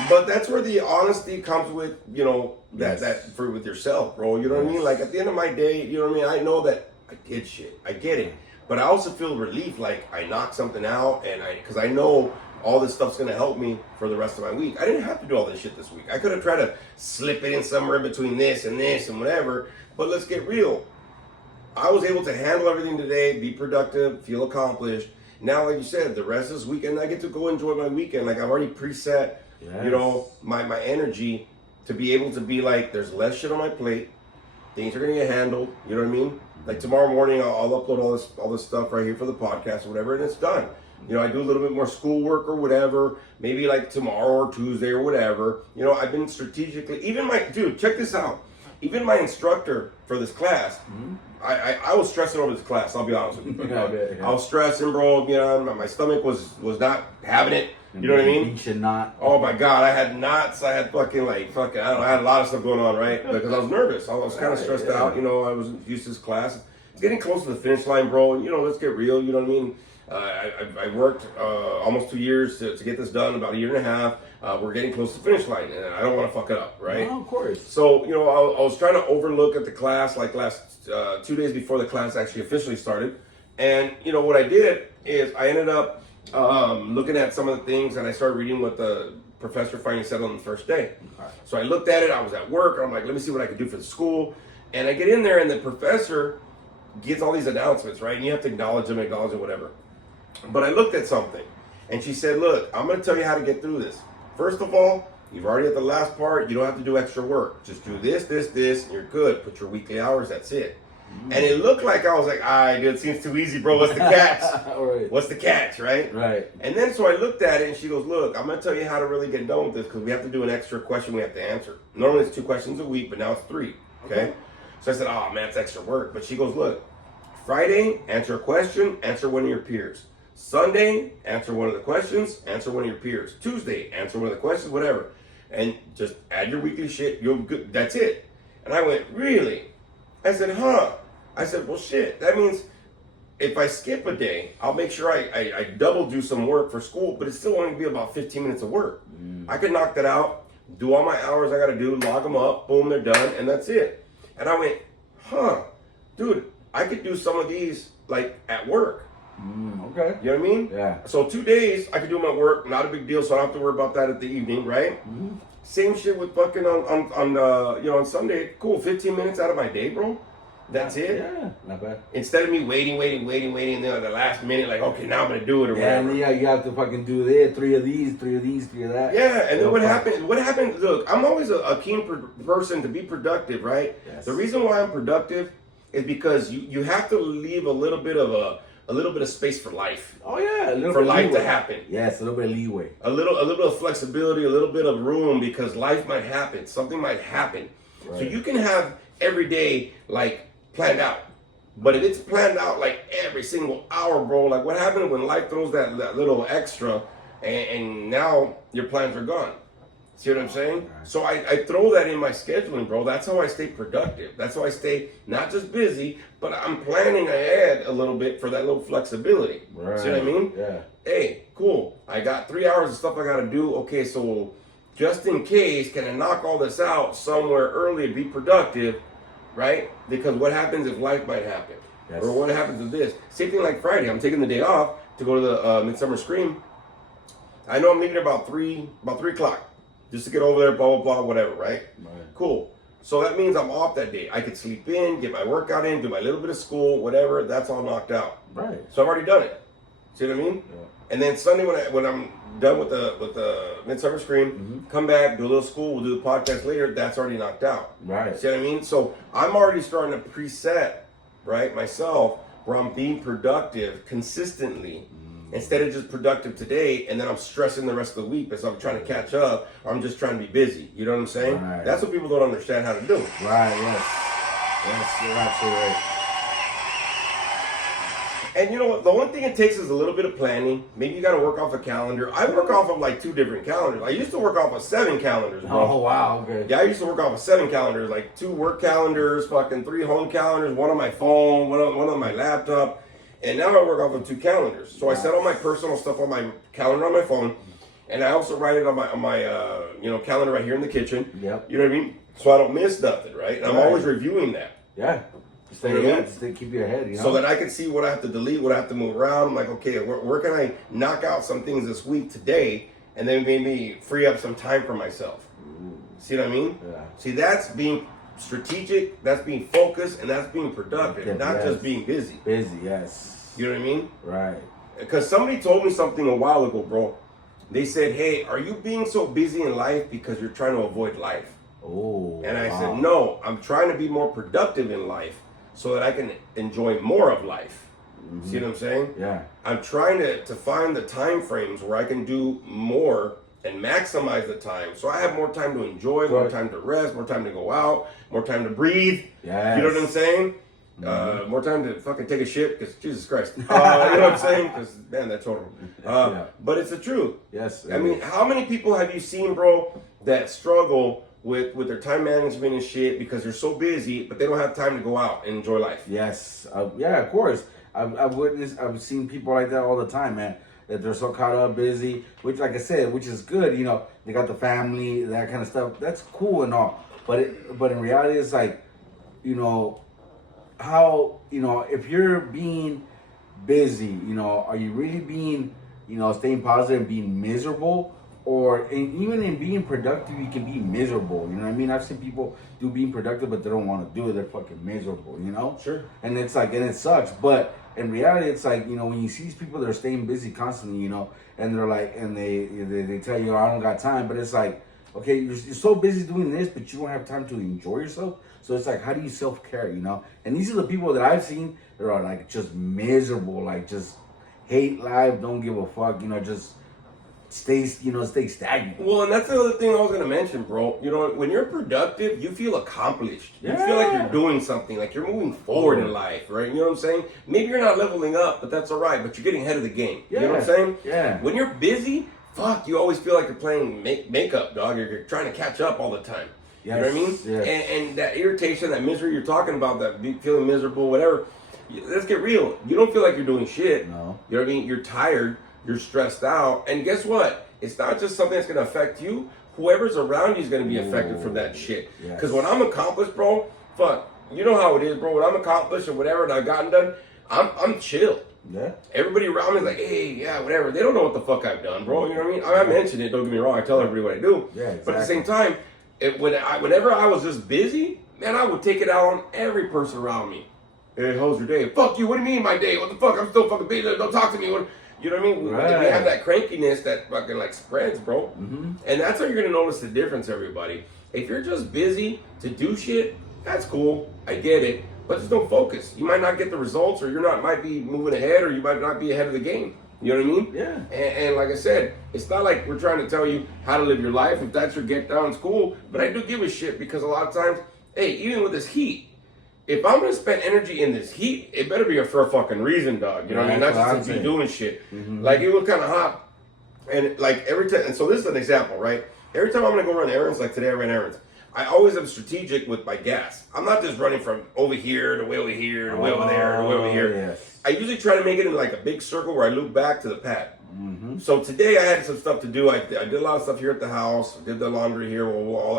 But that's where the honesty comes with, with yourself, bro. You know what I mean? Like, at the end of my day, you know what I mean? I know that I did shit. I get it. But I also feel relief, like I knocked something out, and because I know all this stuff's gonna help me for the rest of my week. I didn't have to do all this shit this week. I could have tried to slip it in somewhere in between this and whatever. But let's get real. I was able to handle everything today, be productive, feel accomplished. Now, like you said, the rest of this weekend, I get to go enjoy my weekend. Like I've already preset, you know, my energy to be able to be like, there's less shit on my plate. Things are gonna get handled. You know what I mean? Like tomorrow morning, I'll upload all this stuff right here for the podcast or whatever, and it's done. You know, I do a little bit more schoolwork or whatever. Maybe like tomorrow or Tuesday or whatever. You know, I've been strategically. Even dude, check this out. Even my instructor for this class, I was stressing over this class. I'll be honest with you. I was stressing, bro. You know, my stomach was not having it. You know what I mean? You should not. Oh my God, I had knots. I had I don't know, I had a lot of stuff going on, right? Because I was nervous. I was kind of stressed out. You know, I was used to this class. It's getting close to the finish line, bro. And, you know, let's get real. You know what I mean? I worked almost 2 years to get this done, about a year and a half. We're getting close to the finish line, and I don't want to fuck it up, right? No, of course. So, you know, I was trying to overlook at the class, like last 2 days before the class actually officially started. And, you know, what I did is I ended up looking at some of the things, and I started reading what the professor finally said on the first day. So I looked at it, I was at work, and I'm like, let me see what I can do for the school. And I get in there, and the professor gets all these announcements, right? And you have to acknowledge them, whatever. But I looked at something, and she said, look, I'm going to tell you how to get through this. First of all, you've already at the last part, you don't have to do extra work. Just do this, and you're good. Put your weekly hours, that's it. And it looked like I was like, dude, it seems too easy, bro. What's the catch? Right. What's the catch, right? Right. And then so I looked at it, and she goes, look, I'm going to tell you how to really get done with this, because we have to do an extra question we have to answer. Normally it's 2 questions a week, but now it's 3, okay? So I said, oh, man, it's extra work. But she goes, look, Friday, answer a question, answer one of your peers. Sunday, answer one of the questions, answer one of your peers. Tuesday, answer one of the questions, whatever. And just add your weekly shit, you'll be good. That's it. And I went, really? I said, huh. I said, well, shit, that means if I skip a day, I'll make sure I double do some work for school, but it's still only be about 15 minutes of work. I can knock that out, do all my hours I gotta do, log them up, boom, they're done, and that's it. And I went, huh, dude, I could do some of these like at work. Okay. You know what I mean? Yeah. So 2 days, I could do my work, not a big deal, so I don't have to worry about that at the evening, right? Same shit with fucking on Sunday. Cool, 15 minutes out of my day, bro. That's it. Yeah, not bad. Instead of me waiting, and then at the last minute, like, okay, now I'm gonna do it or whatever. And you have to fucking do this, 3 of these, 3 of these, 3 of that. Yeah, and then what happened, look, I'm always a keen person to be productive, right? Yes. The reason why I'm productive is because you have to leave a little bit of space for life. Oh yeah, a little for bit life leeway. to happen. Yes, a little bit of leeway. A little bit of flexibility, a little bit of room, because life might happen. Something might happen. Right. So you can have every day like planned out. But if it's planned out like every single hour, bro, like what happened when life throws that little extra and now your plans are gone? See what I'm saying? So I throw that in my scheduling, bro. That's how I stay productive. That's how I stay not just busy, but I'm planning ahead a little bit for that little flexibility. Right. See what I mean? Yeah. Hey, cool. I got 3 hours of stuff I got to do. Okay, so just in case, can I knock all this out somewhere early and be productive, right? Because what happens if life might happen? Yes. Or what happens with this? Same thing like Friday. I'm taking the day off to go to the Midsummer Scream. I know I'm leaving about 3 o'clock. Just to get over there, blah, blah, blah, whatever, right? Cool. So that means I'm off that day. I could sleep in, get my workout in, do my little bit of school, whatever. That's all knocked out. Right. So I've already done it. See what I mean? Yeah. And then Sunday when I'm done with the Midsummer Scream, come back, do a little school, we'll do the podcast later. That's already knocked out. Right. See what I mean? So I'm already starting to preset, right, myself, where I'm being productive consistently. Instead of just productive today, and then I'm stressing the rest of the week because I'm trying to catch up, or I'm just trying to be busy. You know what I'm saying? Right. That's what people don't understand how to do. Right, yes. Yes, you're absolutely right. And you know what? The only thing it takes is a little bit of planning. Maybe you got to work off a calendar. I work off of like 2 different calendars. I used to work off of 7 calendars, bro. Oh, wow, okay. Yeah, I used to work off of 7 calendars, like 2 work calendars, fucking 3 home calendars, 1 on my phone, one on my laptop. And now I work off of 2 calendars. So I set all my personal stuff on my calendar on my phone, and I also write it on my calendar right here in the kitchen. Yep. You know what I mean? So I don't miss nothing, right? And I'm always reviewing that. Yeah. Keep your head, you know? So that I can see what I have to delete, what I have to move around. I'm like, okay, where can I knock out some things this week today, and then maybe free up some time for myself? Ooh. See what I mean? Yeah. See, that's being strategic, that's being focused, and that's being productive, not just being busy. Busy, yes. You know what I mean? Right. Because somebody told me something a while ago, bro. They said, hey, are you being so busy in life because you're trying to avoid life? Oh. And I said, no, I'm trying to be more productive in life so that I can enjoy more of life. Mm-hmm. See what I'm saying? Yeah. I'm trying to find the time frames where I can do more and maximize the time, so I have more time to enjoy, more time to rest, more time to go out, more time to breathe. Yes. You know what I'm saying? More time to fucking take a shit, because Jesus Christ. You know what I'm saying? Because, man, that's horrible. But it's the truth. Yes. I mean, how many people have you seen, bro, that struggle with their time management and shit because they're so busy, but they don't have time to go out and enjoy life? Yes. Yeah, of course. I've seen people like that all the time, man. That they're so caught up, busy, which, like I said, which is good. You know, they got the family, that kind of stuff. That's cool and all. But in reality, it's like, you know, how, you know, if you're being busy, you know, are you really being, you know, staying positive and being miserable? Or even in being productive, you can be miserable. You know what I mean? I've seen people do being productive, but they don't want to do it. They're fucking miserable, you know? Sure. And it's like, and it sucks. But in reality, it's like, you know, when you see these people that are staying busy constantly, you know, and they're like, and they tell you, I don't got time. But it's like, okay, you're so busy doing this, but you don't have time to enjoy yourself. So it's like, how do you self-care, you know? And these are the people that I've seen that are like just miserable, like just hate life, don't give a fuck, you know, just stay stagnant. Well, and that's the other thing I was gonna mention, bro. You know, when you're productive, you feel accomplished. You feel like you're doing something, like you're moving forward in life, right? You know what I'm saying? Maybe you're not leveling up, but that's all right. But you're getting ahead of the game. You know what I'm saying? Yeah. When you're busy, fuck, you always feel like you're playing makeup, dog. You're trying to catch up all the time. Yes. You know what I mean? Yes. And that irritation, that misery you're talking about, that feeling miserable, whatever. Let's get real. You don't feel like you're doing shit. No. You know what I mean? You're tired. You're stressed out. And guess what? It's not just something that's going to affect you. Whoever's around you is going to be affected from that shit. Because when I'm accomplished, bro, fuck, you know how it is, bro. When I'm accomplished or whatever and I've gotten done, I'm chill. Yeah. Everybody around me is like, hey, yeah, whatever. They don't know what the fuck I've done, bro. You know what I mean? I mention it, don't get me wrong. I tell everybody what I do. Yeah, exactly. But at the same time, whenever I was just busy, man, I would take it out on every person around me. Hey, how's your day? Fuck you. What do you mean my day? What the fuck? I'm still fucking busy. Don't talk to me. You know what I mean? Right. We have that crankiness that fucking like spreads, bro. Mm-hmm. And that's how you're going to notice the difference, everybody. If you're just busy to do shit, that's cool. I get it. But just don't focus. You might not get the results, or might be moving ahead, or you might not be ahead of the game. You know what I mean? Yeah. And like I said, it's not like we're trying to tell you how to live your life. If that's your get down, it's cool. But I do give a shit because a lot of times, hey, even with this heat, if I'm gonna spend energy in this heat, it better be for a fucking reason, dog. You know what I mean? Not just to be doing shit. Mm-hmm. Like, it was kind of hot. And like every time, and so this is an example, right? Every time I'm gonna go run errands, like today I ran errands, I always am strategic with my gas. I'm not just running from over here to way over here to way over there to way over here. Yes. I usually try to make it in like a big circle where I loop back to the pad. Mm-hmm. So today I had some stuff to do. I did a lot of stuff here at the house. Did the laundry here.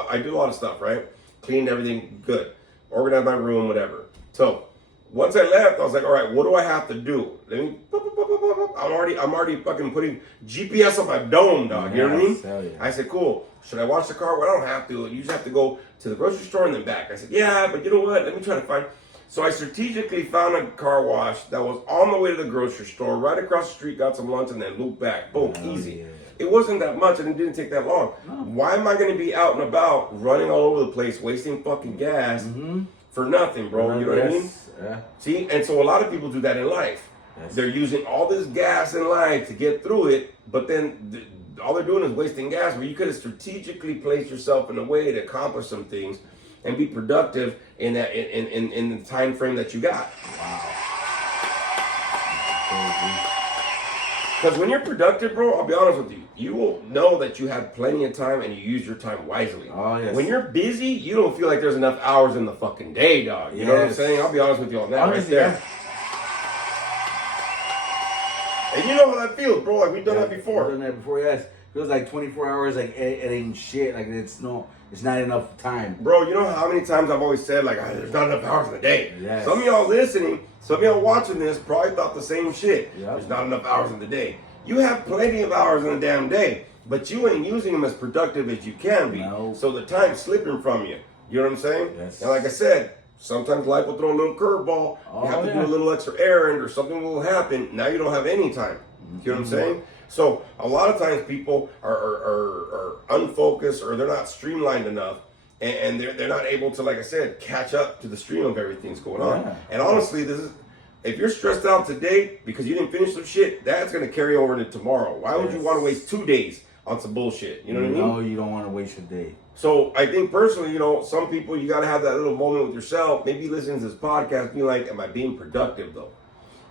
I did a lot of stuff, right? Cleaned everything good. Organized my room, whatever. So once I left, I was like, all right, what do I have to do? Let me. I'm already fucking putting GPS on my dome, dog. You know what I mean? Yeah. I said, cool. Should I wash the car? Well, I don't have to. You just have to go to the grocery store and then back. I said, yeah, but you know what? Let me try to find. So I strategically found a car wash that was on the way to the grocery store, right across the street, got some lunch, and then looped back. Boom, easy. Yeah. It wasn't that much, and it didn't take that long. No. Why am I going to be out and about, running all over the place, wasting fucking gas for nothing, bro? You know what I mean? Yeah. See? And so a lot of people do that in life. Yes. They're using all this gas in life to get through it, but then all they're doing is wasting gas. Where you could have strategically placed yourself in a way to accomplish some things and be productive in that in the time frame that you got. Wow. Because when you're productive, bro, I'll be honest with you, you will know that you have plenty of time and you use your time wisely. Oh, yes. When you're busy, you don't feel like there's enough hours in the fucking day, dog. You know what I'm saying? I'll be honest with you on that right there. Yeah. And you know how that feels, bro. Like, we've done that before. We've done that before, yes. feels like 24 hours, like it ain't shit. Like it's not enough time. Bro, you know how many times I've always said, like, there's not enough hours in the day. Yes. Some of y'all listening, some of y'all watching this probably thought the same shit. Yep. There's not enough hours in the day. You have plenty of hours in a damn day, but you ain't using them as productive as you can be. No. So the time's slipping from you. You know what I'm saying? Yes. And like I said, sometimes life will throw a little curveball. You have to do a little extra errand or something will happen. Now you don't have any time. You know what I'm saying? So a lot of times people are unfocused or they're not streamlined enough. And they're not able to, like I said, catch up to the stream of everything that's going on. Yeah. And honestly, if you're stressed out today because you didn't finish some shit, that's going to carry over to tomorrow. Why would you want to waste 2 days on some bullshit? You know what I mean? No, you don't want to waste your day. So I think personally, some people, you got to have that little moment with yourself. Maybe listen to this podcast, be like, am I being productive though?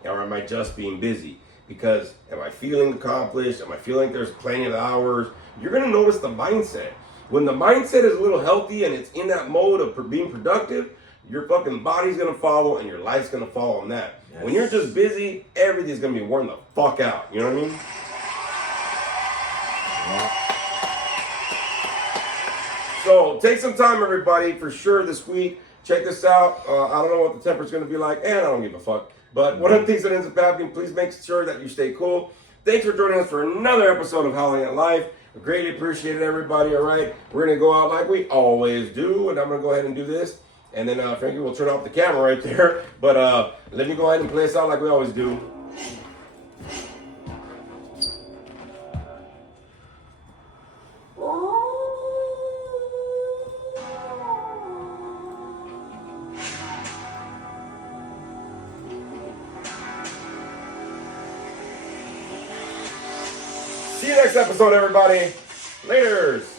Or am I just being busy? Because am I feeling accomplished? Am I feeling like there's plenty of hours? You're going to notice the mindset. When the mindset is a little healthy and it's in that mode of being productive, your fucking body's going to follow and your life's going to follow on that. Yes. When you're just busy, everything's going to be worn the fuck out. You know what I mean? Yeah. So take some time, everybody, for sure this week. Check this out. I don't know what the temperature's going to be like, and I don't give a fuck. But one of the things that ends up happening, please make sure that you stay cool. Thanks for joining us for another episode of Howling at Life. We greatly appreciate it, everybody, all right? We're going to go out like we always do, and I'm going to go ahead and do this. And then Frankie will turn off the camera right there. But let me go ahead and play us out like we always do. See you next episode, everybody. Laters.